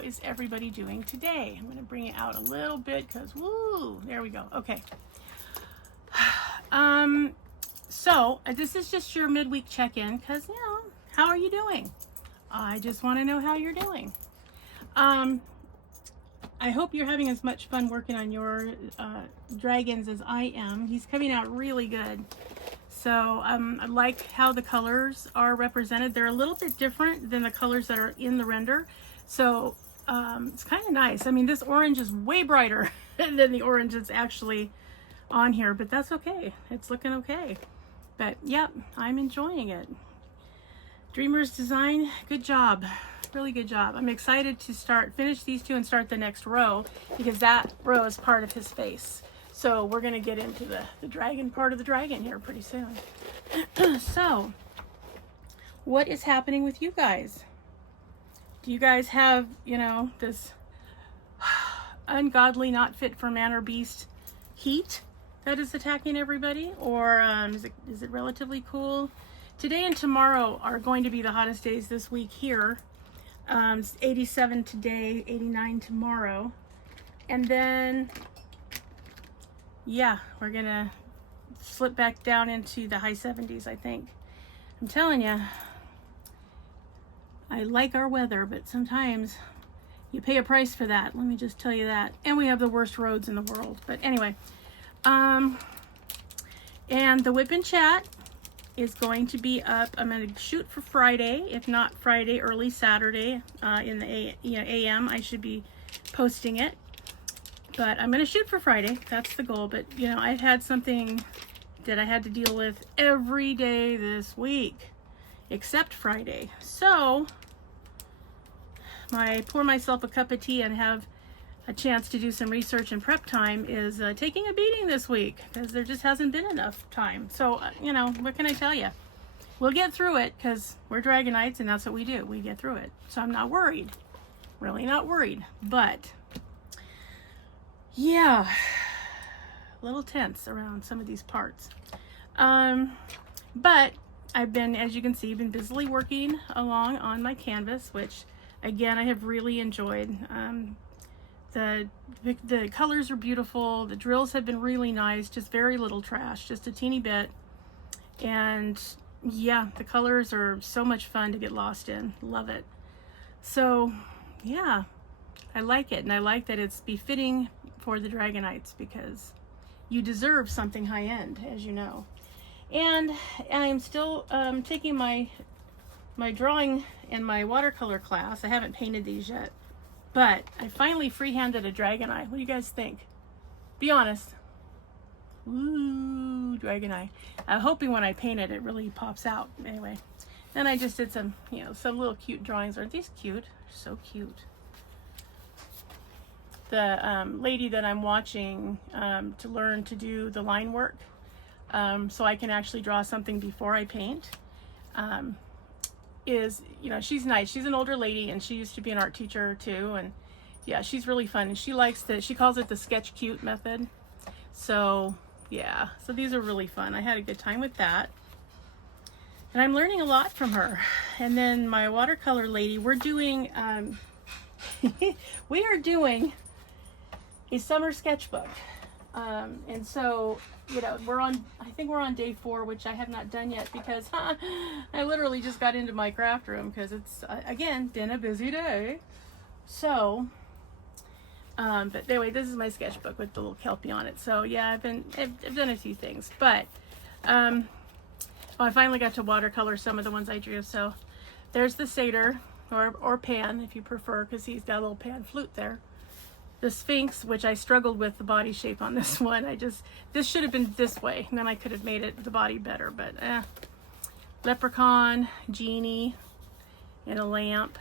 is everybody doing today? I'm going to bring it out a little bit because, woo, there we go. Okay. So this is just your midweek check-in because, you know, how are you doing? I just want to know how you're doing. I hope you're having as much fun working on your dragons as I am. He's coming out really good. So I like how the colors are represented. They're a little bit different than the colors that are in the render. So it's kind of nice. I mean, this orange is way brighter than the orange that's actually on here, but that's okay. It's looking okay. But yep, I'm enjoying it. Dreamer's Design, good job. Really good job. I'm excited to finish these two and start the next row because that row is part of his face. So we're going to get into the dragon part of the dragon here pretty soon. So what is happening with you guys? Do you guys have, you know, this ungodly, not fit for man or beast heat that is attacking everybody? Or is it relatively cool? Today and tomorrow are going to be the hottest days this week here. It's 87 today, 89 tomorrow. And then, yeah, we're gonna slip back down into the high 70s, I think. I'm telling you, I like our weather, but sometimes you pay a price for that. Let me just tell you that. And we have the worst roads in the world. But anyway, and the Whip and Chat is going to be up. I'm going to shoot for Friday, if not Friday, early Saturday in the AM. I should be posting it, but I'm going to shoot for Friday. That's the goal. But you know, I've had something that I had to deal with every day this week, except Friday. So pour myself a cup of tea and have a chance to do some research and prep time is taking a beating this week because there just hasn't been enough time. So, you know, what can I tell you? We'll get through it because we're Dragonites and that's what we do. We get through it. So I'm not worried. Really not worried. But, yeah, a little tense around some of these parts. But I've been, as you can see, been busily working along on my canvas, which, again, I have really enjoyed. The colors are beautiful. The drills have been really nice, just very little trash, just a teeny bit. And yeah, the colors are so much fun to get lost in. Love it. So yeah, I like it. And I like that it's befitting for the Dragonites because you deserve something high end, as you know. And I'm still taking my drawing and my watercolor class. I haven't painted these yet. But I finally freehanded a Dragonite. What do you guys think? Be honest. Ooh, Dragonite. I'm hoping when I paint it, it really pops out. Anyway, then I just did some, you know, some little cute drawings. Aren't these cute? So cute. The lady that I'm watching to learn to do the line work, so I can actually draw something before I paint, is, you know, she's nice. She's an older lady and she used to be an art teacher too, and yeah, she's really fun and she likes she calls it the sketch cute method. So yeah, so these are really fun. I had a good time with that and I'm learning a lot from her. And then my watercolor lady, we're doing we are doing a summer sketchbook, and so, you know, I think we're on day 4, which I have not done yet because I literally just got into my craft room because it's, again, been a busy day. So, but anyway, this is my sketchbook with the little Kelpie on it. So yeah, I've done a few things, but, well, I finally got to watercolor some of the ones I drew. So there's the satyr, or Pan if you prefer, because he's got a little pan flute there. The Sphinx, which I struggled with the body shape on this one. This should have been this way, and then I could have made it the body better, but Leprechaun, Genie, and a lamp.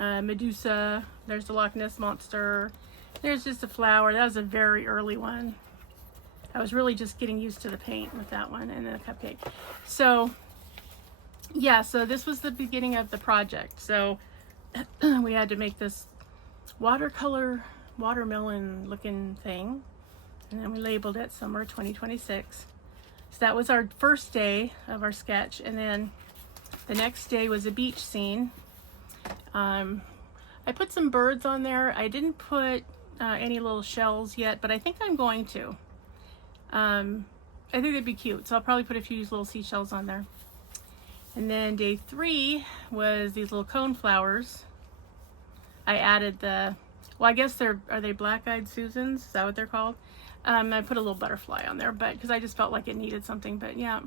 Medusa, there's the Loch Ness Monster. There's just a flower. That was a very early one. I was really just getting used to the paint with that one, and then a cupcake. So, yeah, so this was the beginning of the project. So we had to make this watercolor watermelon looking thing, and then we labeled it Summer 2026. So that was our first day of our sketch, and then the next day was a beach scene. I put some birds on there. I didn't put any little shells yet, but I think I'm going to. I think they'd be cute, so I'll probably put a few little seashells on there. And then day 3 was these little cone flowers. I added the, well, I guess are they black-eyed Susans? Is that what they're called? I put a little butterfly on there, but because I just felt like it needed something. But yeah,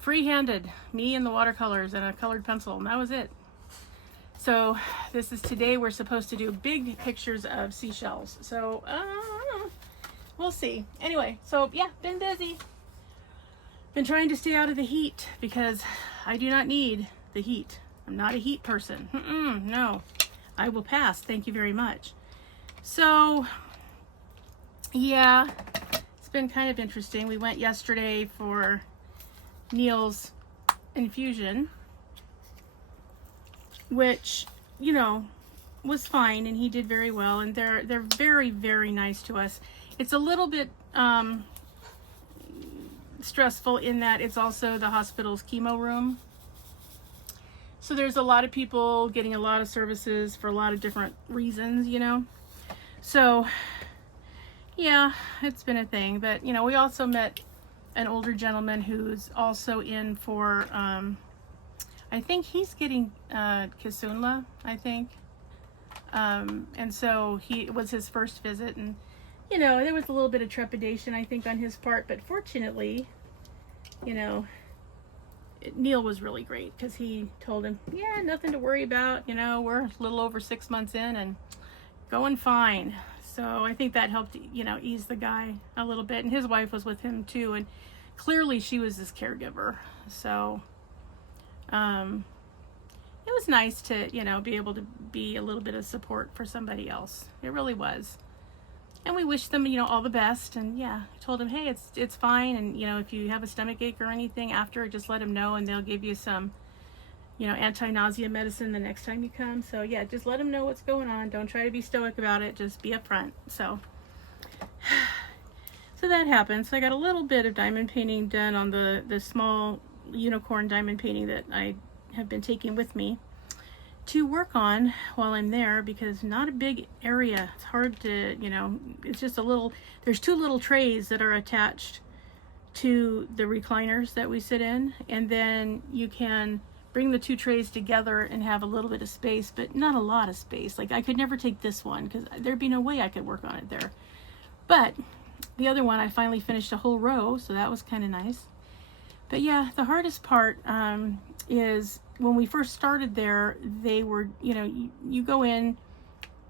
free-handed, me and the watercolors and a colored pencil, and that was it. So this is today. We're supposed to do big pictures of seashells. So we'll see. Anyway, so yeah, been busy. Been trying to stay out of the heat because I do not need the heat. I'm not a heat person. No, I will pass. Thank you very much. So yeah, it's been kind of interesting. We went yesterday for Neil's infusion, which, you know, was fine, and he did very well, and they're very, very nice to us. It's a little bit stressful in that it's also the hospital's chemo room. So there's a lot of people getting a lot of services for a lot of different reasons, you know. So yeah, it's been a thing. But, you know, we also met an older gentleman who's also in for, I think he's getting Kisunla, I think. And so it was his first visit, and, you know, there was a little bit of trepidation, I think, on his part. But fortunately, you know, Neil was really great because he told him, yeah, nothing to worry about. You know, we're a little over 6 months in and going fine. So I think that helped, you know, ease the guy a little bit. And his wife was with him too, and clearly she was his caregiver. So it was nice to, you know, be able to be a little bit of support for somebody else. It really was. And we wished them, you know, all the best. And yeah, I told him, hey, it's fine. And, you know, if you have a stomach ache or anything after, just let them know, and they'll give you some, you know, anti-nausea medicine the next time you come. So yeah, just let them know what's going on. Don't try to be stoic about it. Just be upfront. So that happened. So I got a little bit of diamond painting done on the small unicorn diamond painting that I have been taking with me to work on while I'm there, because not a big area. It's hard to, you know, it's just a little, there's 2 little trays that are attached to the recliners that we sit in, and then you can bring the 2 trays together and have a little bit of space, but not a lot of space. Like, I could never take this one because there'd be no way I could work on it there. But the other one, I finally finished a whole row, so that was kind of nice. But yeah, the hardest part is when we first started there, they were, you know, you go in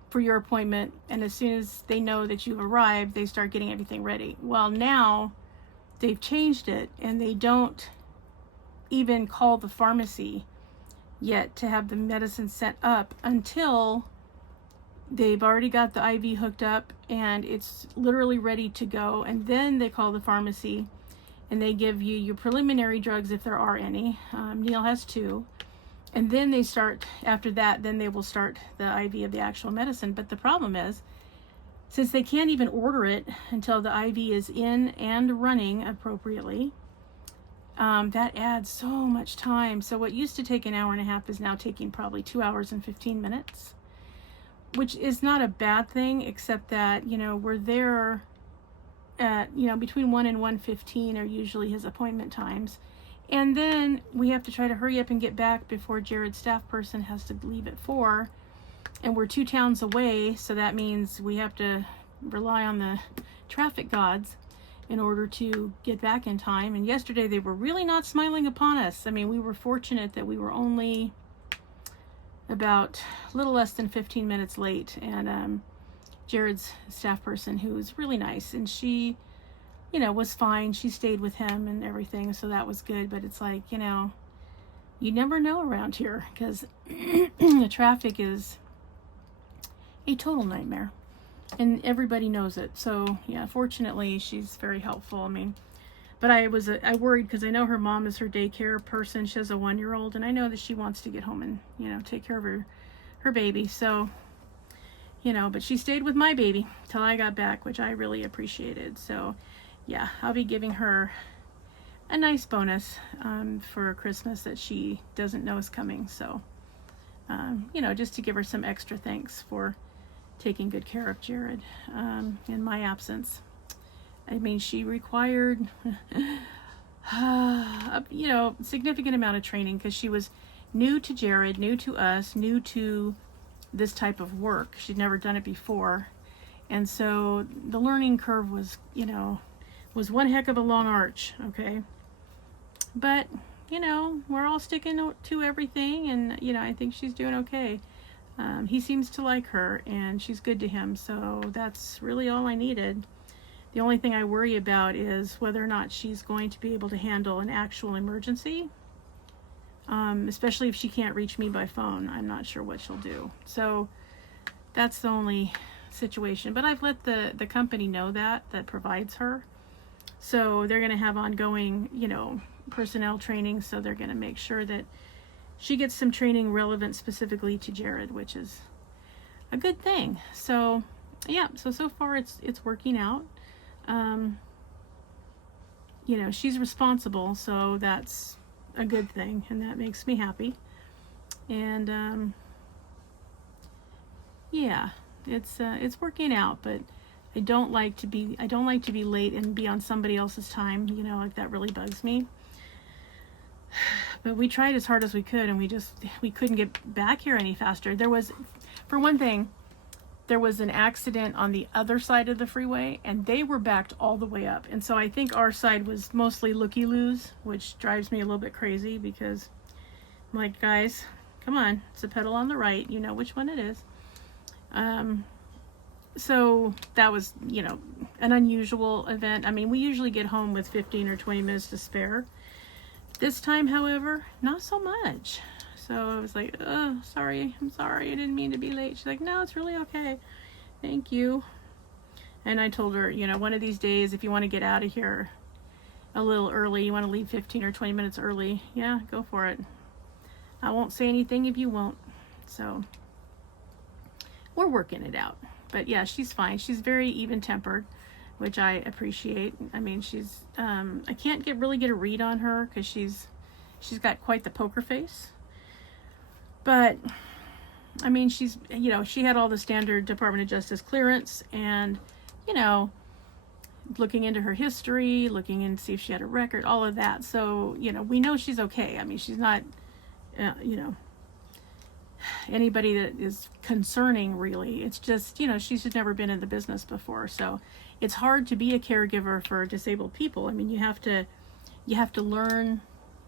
for your appointment, and as soon as they know that you've arrived, they start getting everything ready. Well, now they've changed it, and they don't even call the pharmacy yet to have the medicine set up until they've already got the IV hooked up and it's literally ready to go. And then they call the pharmacy and they give you your preliminary drugs if there are any. Neil has 2. And then they start, after that, then they will start the IV of the actual medicine. But the problem is, since they can't even order it until the IV is in and running appropriately, that adds so much time. So what used to take an hour and a half is now taking probably 2 hours and 15 minutes, which is not a bad thing, except that, you know, we're there at, you know, between 1 and 1:15 are usually his appointment times. And then we have to try to hurry up and get back before Jared's staff person has to leave at 4. And we're 2 towns away, so that means we have to rely on the traffic gods in order to get back in time. And yesterday they were really not smiling upon us. I mean, we were fortunate that we were only about a little less than 15 minutes late. And Jared's staff person, who was really nice, and she, you know, was fine. She stayed with him and everything, so that was good. But it's like, you know, you never know around here because the traffic is a total nightmare, and everybody knows it. So yeah, fortunately she's very helpful. I mean, but I worried because I know her mom is her daycare person. She has a 1-year-old, and I know that she wants to get home and, you know, take care of her baby. So, you know, but she stayed with my baby till I got back, which I really appreciated. So yeah, I'll be giving her a nice bonus for Christmas that she doesn't know is coming. So you know, just to give her some extra thanks for taking good care of Jared in my absence. I mean, she required, you know, significant amount of training because she was new to Jared, new to us, new to this type of work. She'd never done it before. And so the learning curve was, you know, was one heck of a long arch, okay? But, you know, we're all sticking to everything, and, you know, I think she's doing okay. He seems to like her, and she's good to him, so that's really all I needed. The only thing I worry about is whether or not she's going to be able to handle an actual emergency, especially if she can't reach me by phone. I'm not sure what she'll do. So that's the only situation. But I've let the company know that provides her. So they're going to have ongoing, you know, personnel training. So they're going to make sure that she gets some training relevant specifically to Jared, which is a good thing. So yeah, so far it's working out. You know, she's responsible, so that's a good thing, and that makes me happy. And yeah, it's working out, but I don't like to be late and be on somebody else's time, you know, like that really bugs me. But we tried as hard as we could, and we couldn't get back here any faster. There was, for one thing, there was an accident on the other side of the freeway, and they were backed all the way up. And so I think our side was mostly looky-loos, which drives me a little bit crazy because I'm like, guys, come on, it's a pedal on the right. You know which one it is. So that was, you know, an unusual event. I mean, we usually get home with 15 or 20 minutes to spare. This time, however, not so much. So I was like, oh, sorry, I'm sorry, I didn't mean to be late. She's like, no, it's really okay. Thank you. And I told her, you know, one of these days, if you want to get out of here a little early, you want to leave 15 or 20 minutes early, yeah, go for it. I won't say anything if you won't. So we're working it out. But yeah, she's fine. She's very even-tempered, which I appreciate. I mean, she's, I can't really get a read on her because she's got quite the poker face. But, I mean, she's, you know, she had all the standard Department of Justice clearance and, you know, looking into her history, looking in to see if she had a record, all of that. So, you know, we know she's okay. I mean, she's not, you know, anybody that is concerning, really. It's just, you know, she's just never been in the business before. So it's hard to be a caregiver for disabled people. I mean, you have to learn,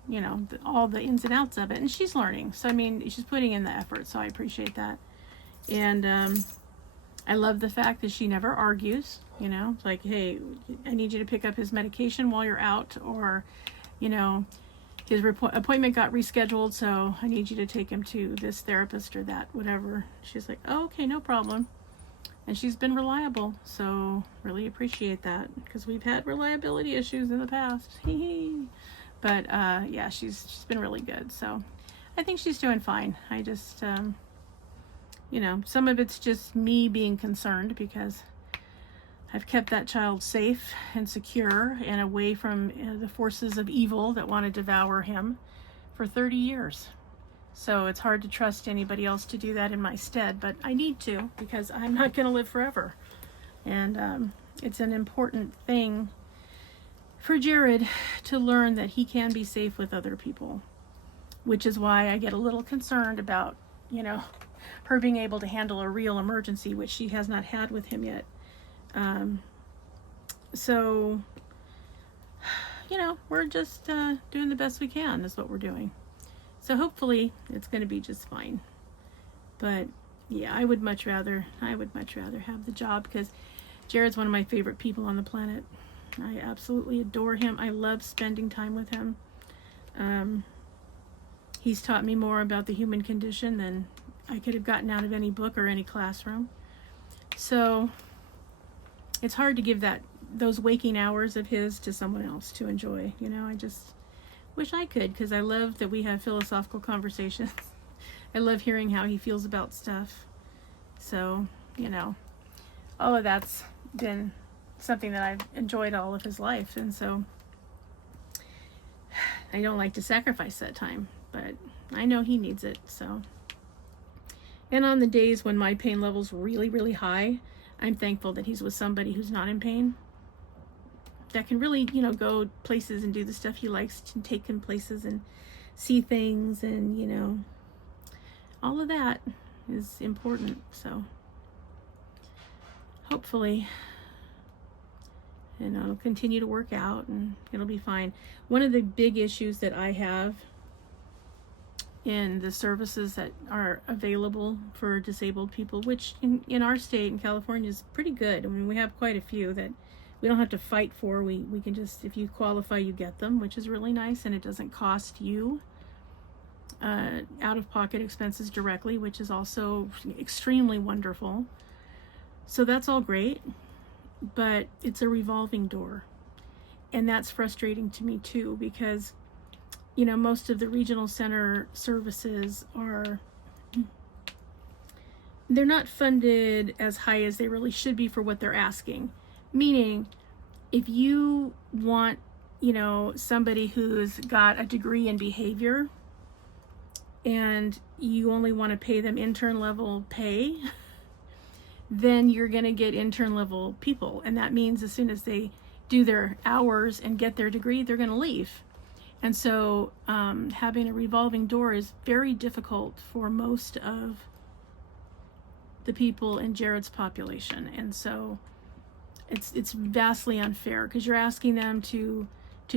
you know, all the ins and outs of it, and she's learning. So I mean, she's putting in the effort, so I appreciate that. And I love the fact that she never argues, you know, it's like, hey, I need you to pick up his medication while you're out, or, you know, his appointment got rescheduled, so I need you to take him to this therapist or that, whatever. She's like, oh, okay, no problem. And she's been reliable, so really appreciate that, because we've had reliability issues in the past. But yeah, she's been really good. So I think she's doing fine. I just, you know, some of it's just me being concerned because I've kept that child safe and secure and away from the forces of evil that want to devour him for 30 years. So it's hard to trust anybody else to do that in my stead, but I need to because I'm not going to live forever. And it's an important thing for Jared to learn that he can be safe with other people, which is why I get a little concerned about, you know, her being able to handle a real emergency, which she has not had with him yet. So, you know, we're just doing the best we can is what we're doing. So hopefully it's going to be just fine. But yeah, I would much rather have the job because Jared's one of my favorite people on the planet. I absolutely adore him. I love spending time with him. He's taught me more about the human condition than I could have gotten out of any book or any classroom. So it's hard to give those waking hours of his to someone else to enjoy. You know, I just wish I could, because I love that we have philosophical conversations. I love hearing how he feels about stuff. So, you know, all of that's been something that I've enjoyed all of his life. And so I don't like to sacrifice that time, but I know he needs it. So And on the days when my pain level's really, really high, I'm thankful that he's with somebody who's not in pain, that can really, you know, go places and do the stuff he likes, to take him places and see things, and, you know, all of that is important. So hopefully, and I'll continue to work out and it'll be fine. One of the big issues that I have in the services that are available for disabled people, which in our state, in California, is pretty good. I mean, we have quite a few that we don't have to fight for. We can just, if you qualify, you get them, which is really nice, and it doesn't cost you out-of-pocket expenses directly, which is also extremely wonderful. So that's all great, but it's a revolving door, and that's frustrating to me too, because, you know, most of the regional center services they're not funded as high as they really should be for what they're asking. Meaning, if you want, you know, somebody who's got a degree in behavior and you only want to pay them intern level pay, then you're going to get intern level people. And that means as soon as they do their hours and get their degree, they're going to leave. And so having a revolving door is very difficult for most of the people in Jared's population. And so it's vastly unfair, because you're asking them to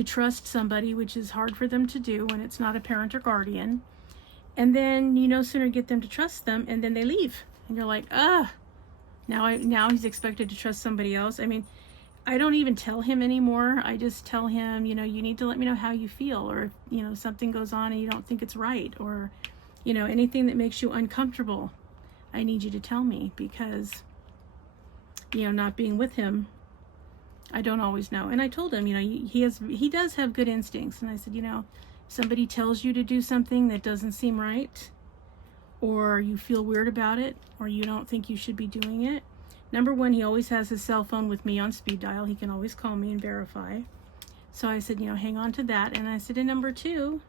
trust somebody, which is hard for them to do when it's not a parent or guardian. And then you no sooner get them to trust them, and then they leave, and you're like, now he's expected to trust somebody else. I mean, I don't even tell him anymore. I just tell him, you know, you need to let me know how you feel, or if, you know, something goes on and you don't think it's right, or, you know, anything that makes you uncomfortable, I need you to tell me, because, you know, not being with him, I don't always know. And I told him, you know, he does have good instincts. And I said, you know, somebody tells you to do something that doesn't seem right, or you feel weird about it, or you don't think you should be doing it. Number one, he always has his cell phone with me on speed dial. He can always call me and verify. So I said, you know, hang on to that. And I said, and number two,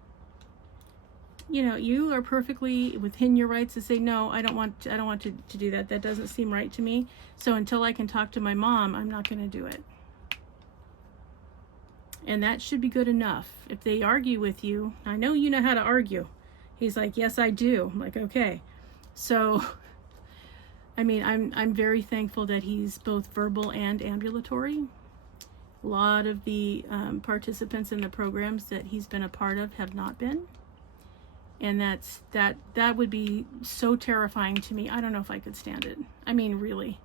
you know, you are perfectly within your rights to say, no, I don't want to do that. That doesn't seem right to me. So until I can talk to my mom, I'm not going to do it. And that should be good enough. If they argue with you, I know you know how to argue. He's like, yes, I do. I'm like, okay. So, I mean, I'm very thankful that he's both verbal and ambulatory. A lot of the participants in the programs that he's been a part of have not been. And that would be so terrifying to me. I don't know if I could stand it. I mean, really.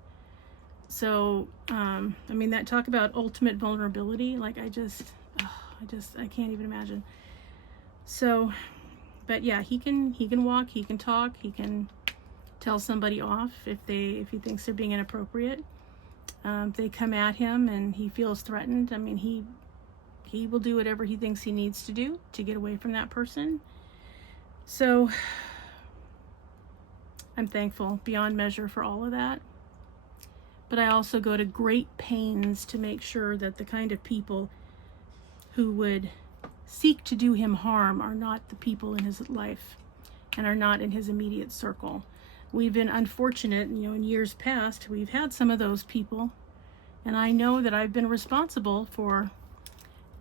So, I mean, that talk about ultimate vulnerability, like I can't even imagine. So, but yeah, he can walk, he can talk, he can tell somebody off if he thinks they're being inappropriate. If they come at him and he feels threatened, I mean, he will do whatever he thinks he needs to do to get away from that person. So I'm thankful beyond measure for all of that. But I also go to great pains to make sure that the kind of people who would seek to do him harm are not the people in his life and are not in his immediate circle. We've been unfortunate, you know, in years past, we've had some of those people, and I know that I've been responsible for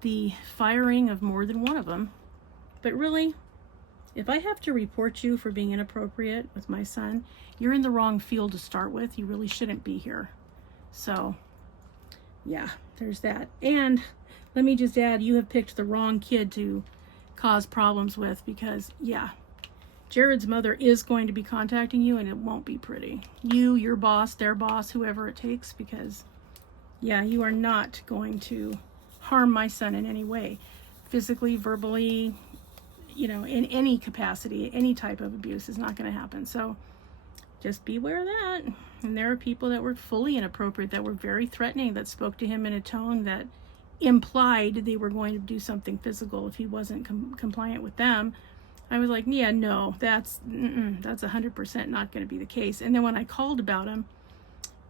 the firing of more than one of them. But really, if I have to report you for being inappropriate with my son, you're in the wrong field to start with. You really shouldn't be here. So, yeah, there's that. And let me just add, you have picked the wrong kid to cause problems with, because, yeah, Jared's mother is going to be contacting you, and it won't be pretty. You, your boss, their boss, whoever it takes, because, yeah, you are not going to harm my son in any way. Physically, verbally, you know, in any capacity, any type of abuse is not going to happen. So just beware of that. And there are people that were fully inappropriate, that were very threatening, that spoke to him in a tone that implied they were going to do something physical if he wasn't compliant with them. I was like, yeah, no, that's 100% not going to be the case. And then when I called about him,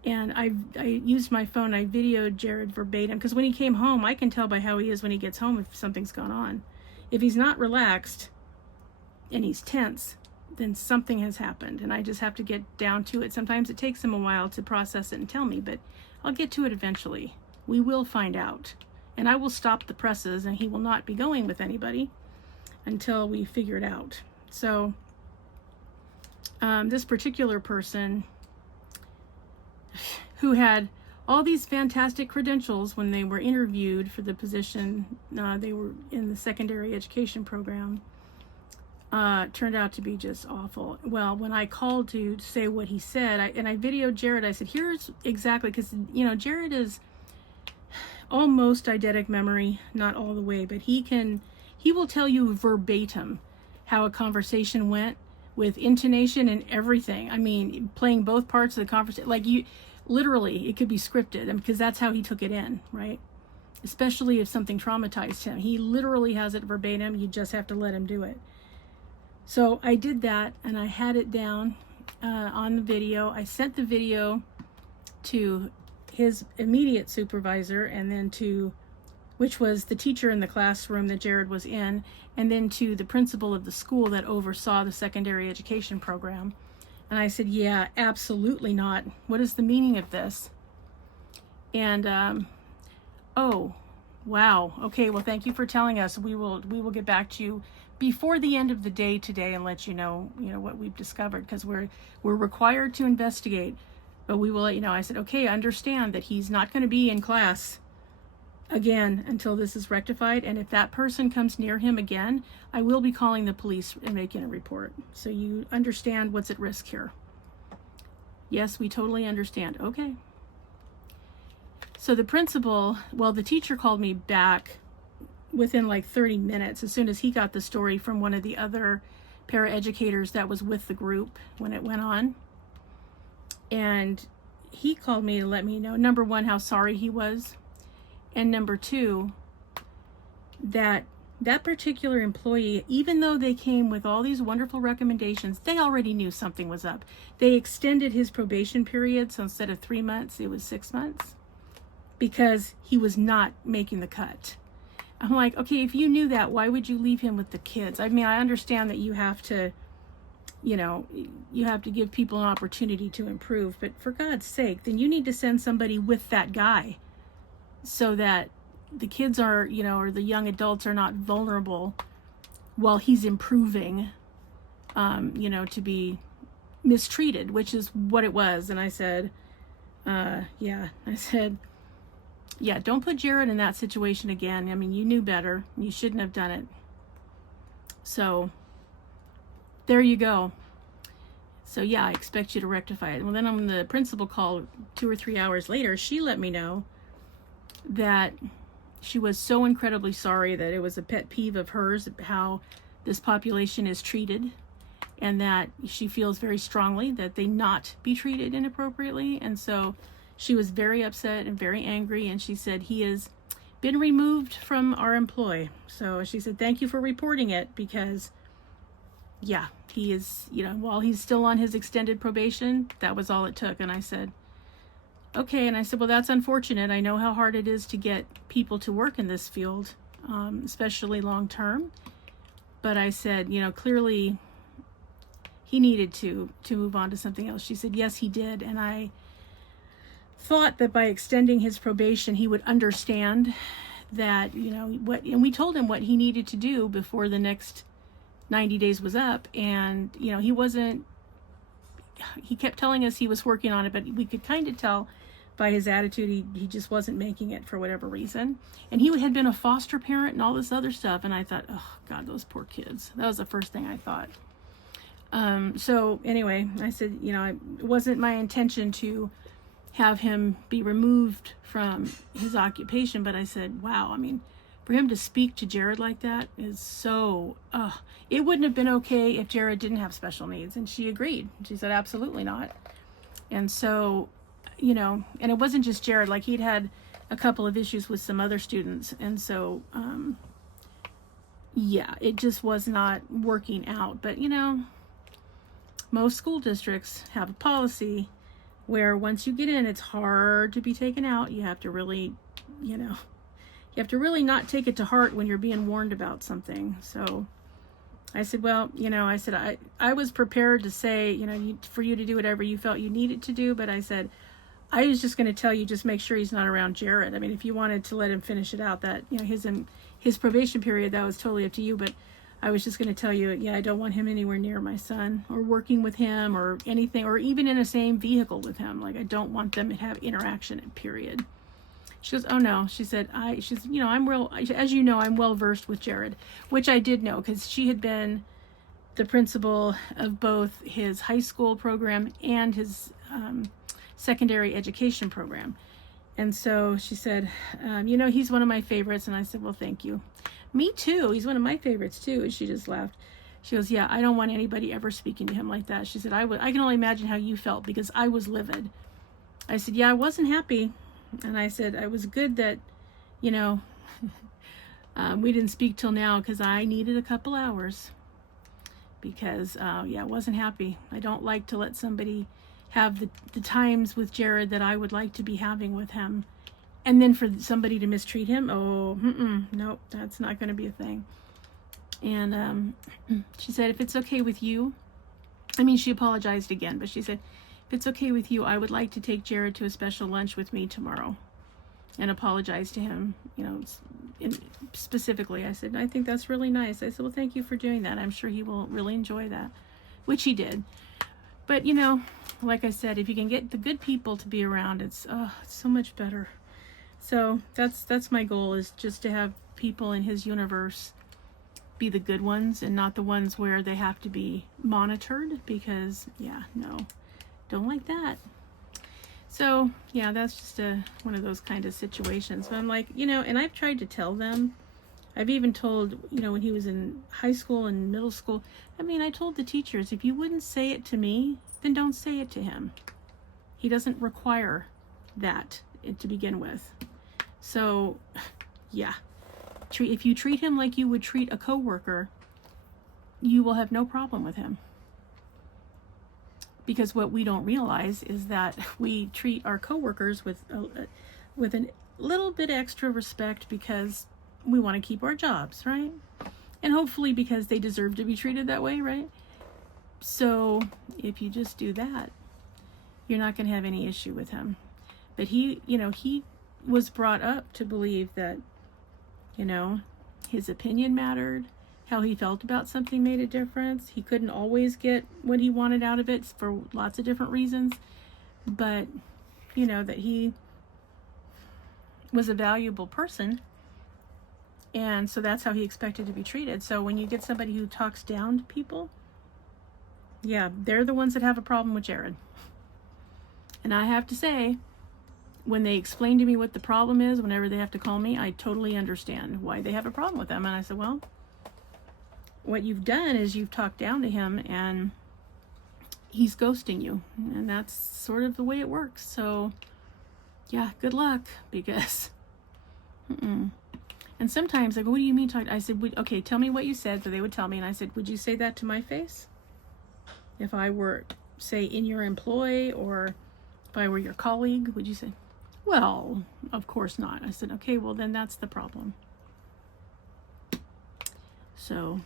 and I used my phone, I videoed Jared verbatim, because when he came home, I can tell by how he is when he gets home if something's gone on. If he's not relaxed and he's tense, then something has happened, and I just have to get down to it. Sometimes it takes him a while to process it and tell me, but I'll get to it eventually. We will find out, and I will stop the presses, and he will not be going with anybody until we figure it out. So this particular person who had all these fantastic credentials when they were interviewed for the position, they were in the secondary education program, turned out to be just awful. Well, when I called to say what he said, I videoed Jared. I said, here's exactly, because, you know, Jared is almost eidetic memory, not all the way, but he will tell you verbatim how a conversation went with intonation and everything. I mean, playing both parts of the conversation, like you, literally, it could be scripted, because that's how he took it in, right? Especially if something traumatized him. He literally has it verbatim. You just have to let him do it. So I did that, and I had it down on the video. I sent the video to his immediate supervisor, and then to, which was the teacher in the classroom that Jared was in, and then to the principal of the school that oversaw the secondary education program. And I said, yeah, absolutely not. What is the meaning of this? And, oh, wow. Okay, well, thank you for telling us. We will get back to you before the end of the day today and let you know what we've discovered, because we're required to investigate, but we will let you know. I said, okay, I understand that he's not going to be in class again until this is rectified, and if that person comes near him again, I will be calling the police and making a report. So you understand what's at risk here. Yes, we totally understand. Okay. So the principal, well, the teacher called me back within like 30 minutes as soon as he got the story from one of the other paraeducators that was with the group when it went on. And he called me to let me know, number one, how sorry he was, and number two, that particular employee, even though they came with all these wonderful recommendations, they already knew something was up. They extended his probation period, so instead of 3 months, it was 6 months, because he was not making the cut. I'm like, okay, if you knew that, why would you leave him with the kids? I mean, I understand that you have to, you have to give people an opportunity to improve, but for God's sake, then you need to send somebody with that guy so that the kids are, or the young adults are not vulnerable while he's improving, to be mistreated, which is what it was. And I said, yeah, don't put Jared in that situation again. I mean, you knew better. You shouldn't have done it. So there you go. So yeah, I expect you to rectify it. Well, then on the principal call 2 or 3 hours later, she let me know that she was so incredibly sorry, that it was a pet peeve of hers how this population is treated, and that she feels very strongly that they not be treated inappropriately. And so she was very upset and very angry, and she said he has been removed from our employ. So she said, thank you for reporting it, because yeah, he is, while he's still on his extended probation, that was all it took. And I said, okay. And I said, well, that's unfortunate. I know how hard it is to get people to work in this field, especially long term. But I said, clearly he needed to move on to something else. She said, yes, he did. And I thought that by extending his probation, he would understand that, and we told him what he needed to do before the next 90 days was up. And, he kept telling us he was working on it, but we could kind of tell by his attitude, he just wasn't making it for whatever reason. And he had been a foster parent and all this other stuff. And I thought, oh God, those poor kids. That was the first thing I thought. So anyway, I said, it wasn't my intention to have him be removed from his occupation, but I said, wow, I mean, for him to speak to Jared like that is so, it wouldn't have been okay if Jared didn't have special needs. And she agreed. She said, absolutely not. And so, and it wasn't just Jared, like he'd had a couple of issues with some other students. And so, yeah, it just was not working out. But, most school districts have a policy where once you get in, it's hard to be taken out. You have to really, you have to really not take it to heart when you're being warned about something. So I said, well, I said, I was prepared to say, for you to do whatever you felt you needed to do. But I said, I was just going to tell you, just make sure he's not around Jared. I mean, if you wanted to let him finish it out, that, his probation period, that was totally up to you. But I was just going to tell you, yeah, I don't want him anywhere near my son or working with him or anything, or even in the same vehicle with him. Like, I don't want them to have interaction, period. She goes, oh no. She said, as you know, I'm well versed with Jared, which I did know because she had been the principal of both his high school program and his secondary education program. And so she said, he's one of my favorites. And I said, well, thank you. Me too. He's one of my favorites too. And she just laughed. She goes, yeah, I don't want anybody ever speaking to him like that. She said, I can only imagine how you felt because I was livid. I said, yeah, I wasn't happy. And I said, it was good that, we didn't speak till now because I needed a couple hours because, I wasn't happy. I don't like to let somebody have the times with Jared that I would like to be having with him. And then for somebody to mistreat him, nope, that's not going to be a thing. And she said, if it's okay with you, she apologized again, but she said, if it's okay with you, I would like to take Jared to a special lunch with me tomorrow and apologize to him, specifically. I said, I think that's really nice. I said, well, thank you for doing that. I'm sure he will really enjoy that, which he did. But, like I said, if you can get the good people to be around, it's so much better. So that's my goal, is just to have people in his universe be the good ones and not the ones where they have to be monitored because, no. Don't like that. So, that's just one of those kind of situations. But I'm like, and I've tried to tell them. I've even told, when he was in high school and middle school, I told the teachers, if you wouldn't say it to me, then don't say it to him. He doesn't require that to begin with. So, if you treat him like you would treat a coworker, you will have no problem with him. Because what we don't realize is that we treat our coworkers with a little bit extra respect because we want to keep our jobs, right? And hopefully because they deserve to be treated that way, right? So if you just do that, you're not going to have any issue with him. But he was brought up to believe that, his opinion mattered. How he felt about something made a difference. He couldn't always get what he wanted out of it for lots of different reasons. But, that he was a valuable person. And so that's how he expected to be treated. So when you get somebody who talks down to people, they're the ones that have a problem with Jared. And I have to say, when they explain to me what the problem is, whenever they have to call me, I totally understand why they have a problem with them. And I said, well, what you've done is you've talked down to him and he's ghosting you. And that's sort of the way it works. So, good luck because... And sometimes I go, what do you mean? I said, okay, tell me what you said. So they would tell me. And I said, would you say that to my face? If I were, say, in your employ or if I were your colleague, would you say, well, of course not. I said, okay, well, then that's the problem. So...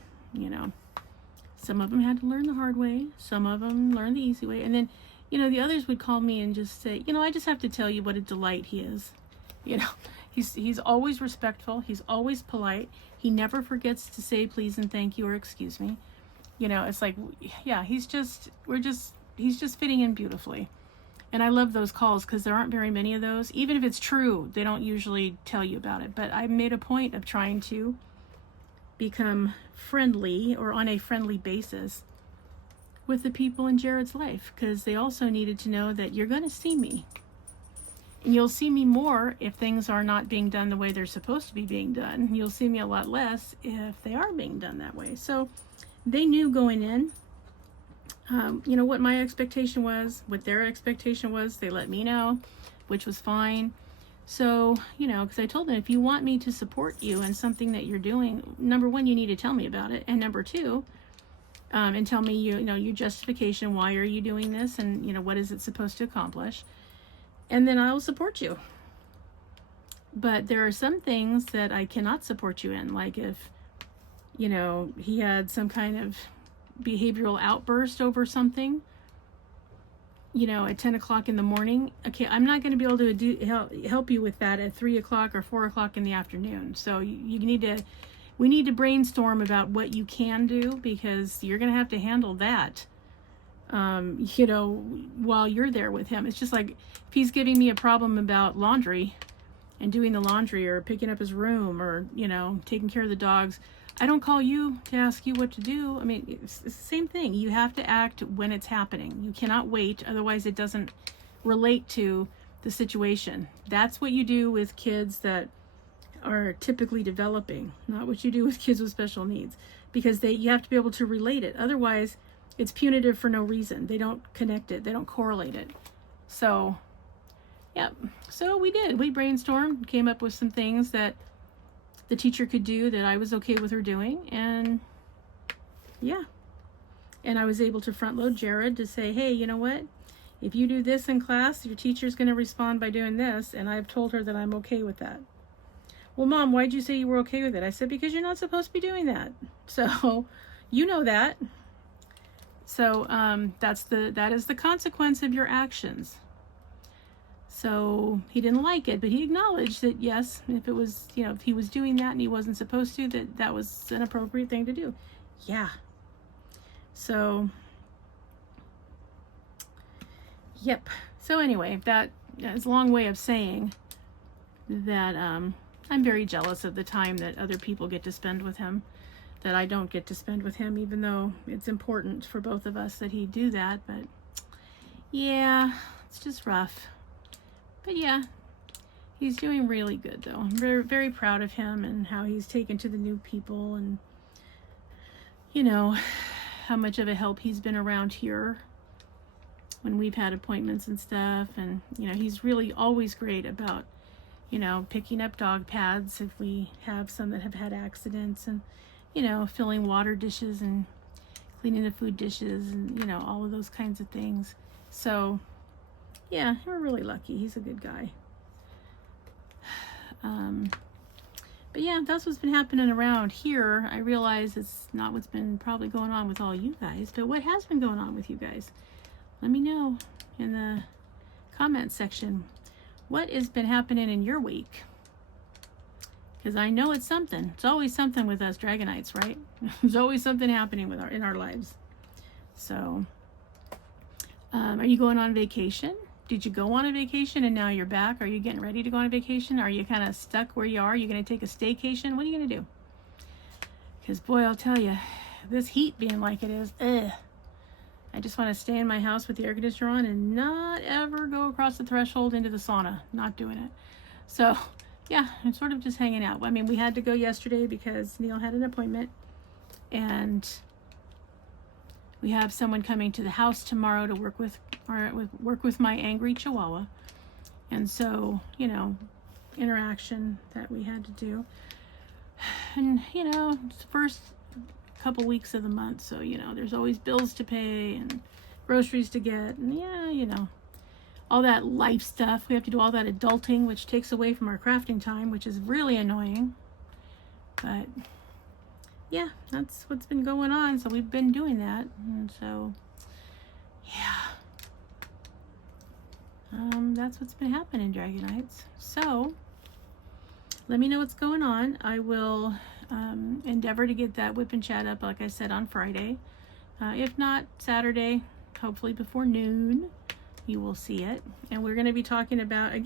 some of them had to learn the hard way. Some of them learned the easy way. And then, the others would call me and just say, I just have to tell you what a delight he is. He's always respectful. He's always polite. He never forgets to say please and thank you or excuse me. It's like, he's just fitting in beautifully. And I love those calls because there aren't very many of those. Even if it's true, they don't usually tell you about it. But I made a point of trying to become friendly or on a friendly basis with the people in Jared's life, because they also needed to know that you're going to see me and you'll see me more if things are not being done the way they're supposed to be being done. You'll see me a lot less if they are being done that way. So they knew going in, what my expectation was, what their expectation was. They let me know, which was fine. So, because I told them, if you want me to support you in something that you're doing, number one, you need to tell me about it. And number two, and tell me, your justification. Why are you doing this? And, what is it supposed to accomplish? And then I'll support you. But there are some things that I cannot support you in. Like if you know, he had some kind of behavioral outburst over something, you know, at 10 o'clock in the morning. Okay, I'm not going to be able to help you with that at 3 o'clock or 4 o'clock in the afternoon. So we need to brainstorm about what you can do, because you're going to have to handle that, you know, while you're there with him. It's just like if he's giving me a problem about laundry and doing the laundry or picking up his room or, you know, taking care of the dogs, I don't call you to ask you what to do. I mean, it's the same thing. You have to act when it's happening. You cannot wait. Otherwise, it doesn't relate to the situation. That's what you do with kids that are typically developing, not what you do with kids with special needs, because you have to be able to relate it. Otherwise, it's punitive for no reason. They don't connect it. They don't correlate it. So, yeah. So we brainstormed, came up with some things that the teacher could do that I was okay with her doing, and yeah. And I was able to front load Jared to say, hey, you know what? If you do this in class, your teacher's going to respond by doing this, and I've told her that I'm okay with that. Well, Mom, why'd you say you were okay with it? I said, because you're not supposed to be doing that. So, you know that. So, that is the consequence of your actions. So he didn't like it, but he acknowledged that yes, if it was, you know, if he was doing that and he wasn't supposed to, that was an appropriate thing to do. Yeah. So, yep. So anyway, that is a long way of saying that I'm very jealous of the time that other people get to spend with him, that I don't get to spend with him, even though it's important for both of us that he do that. But yeah, it's just rough. But yeah, he's doing really good though. I'm very, very proud of him and how he's taken to the new people, and you know, how much of a help he's been around here when we've had appointments and stuff. And you know, he's really always great about, you know, picking up dog pads if we have some that have had accidents, and you know, filling water dishes and cleaning the food dishes, and you know, all of those kinds of things. So yeah, we're really lucky. He's a good guy. But yeah, that's what's been happening around here. I realize it's not what's been probably going on with all you guys, but what has been going on with you guys? Let me know in the comments section. What has been happening in your week? Because I know it's something. It's always something with us Dragonites, right? There's always something happening in our lives. So, are you going on vacation? Did you go on a vacation and now you're back? Are you getting ready to go on a vacation? Are you kind of stuck where you are? Are you going to take a staycation? What are you going to do? Because boy, I'll tell you, this heat being like it is, I just want to stay in my house with the air conditioner on and not ever go across the threshold into the sauna. Not doing it. So, yeah, I'm sort of just hanging out. I mean, we had to go yesterday because Neil had an appointment, and we have someone coming to the house tomorrow to work with my angry Chihuahua. And so, you know, interaction that we had to do. And, you know, it's the first couple weeks of the month, so, you know, there's always bills to pay and groceries to get, and yeah, you know, all that life stuff. We have to do all that adulting, which takes away from our crafting time, which is really annoying. But yeah, that's what's been going on. So we've been doing that, and so yeah, that's what's been happening, Dragonites. So let me know what's going on. I will endeavor to get that whip and chat up, like I said, on Friday. If not, Saturday, hopefully before noon, you will see it. And we're going to be talking about, the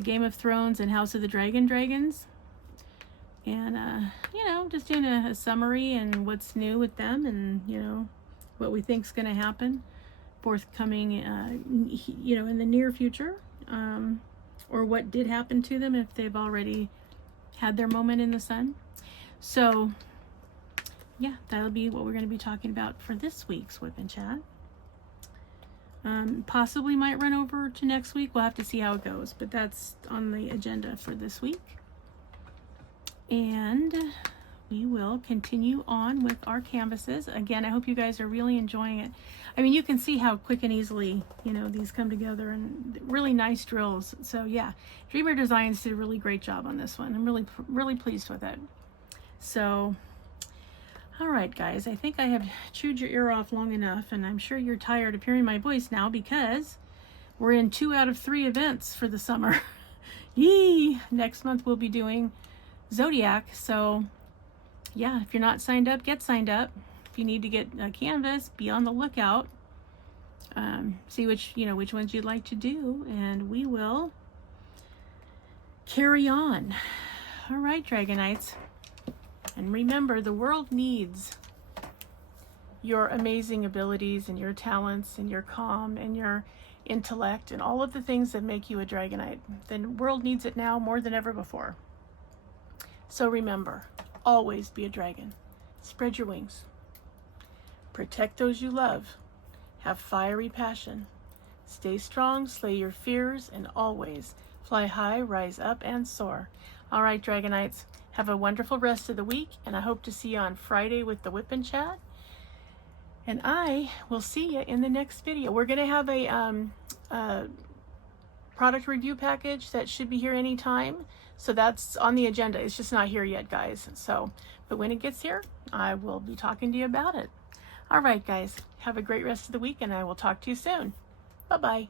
Game of Thrones and House of the dragons. And, you know, just doing a summary and what's new with them, and, you know, what we think is going to happen forthcoming, you know, in the near future, or what did happen to them if they've already had their moment in the sun. So, yeah, that'll be what we're going to be talking about for this week's Whip and Chat. Possibly might run over to next week. We'll have to see how it goes, but that's on the agenda for this week. And we will continue on with our canvases. Again, I hope you guys are really enjoying it. I mean, you can see how quick and easily, you know, these come together, and really nice drills. So yeah, Dreamer Designs did a really great job on this one. I'm really pleased with it. So, all right, guys, I think I have chewed your ear off long enough, and I'm sure you're tired of hearing my voice now because we're in 2 out of 3 events for the summer. Yee! Next month we'll be doing Zodiac. So, yeah, if you're not signed up, get signed up. If you need to get a canvas, be on the lookout. See which ones you'd like to do, and we will carry on. All right, Dragonites. And remember, the world needs your amazing abilities and your talents and your calm and your intellect and all of the things that make you a Dragonite. The world needs it now more than ever before. So remember, always be a dragon. Spread your wings. Protect those you love. Have fiery passion. Stay strong, slay your fears, and always fly high, rise up, and soar. All right, Dragonites, have a wonderful rest of the week, and I hope to see you on Friday with the Whip and Chat. And I will see you in the next video. We're going to have a product review package that should be here anytime. So that's on the agenda. It's just not here yet, guys. So, but when it gets here, I will be talking to you about it. All right, guys, have a great rest of the week, and I will talk to you soon. Bye-bye.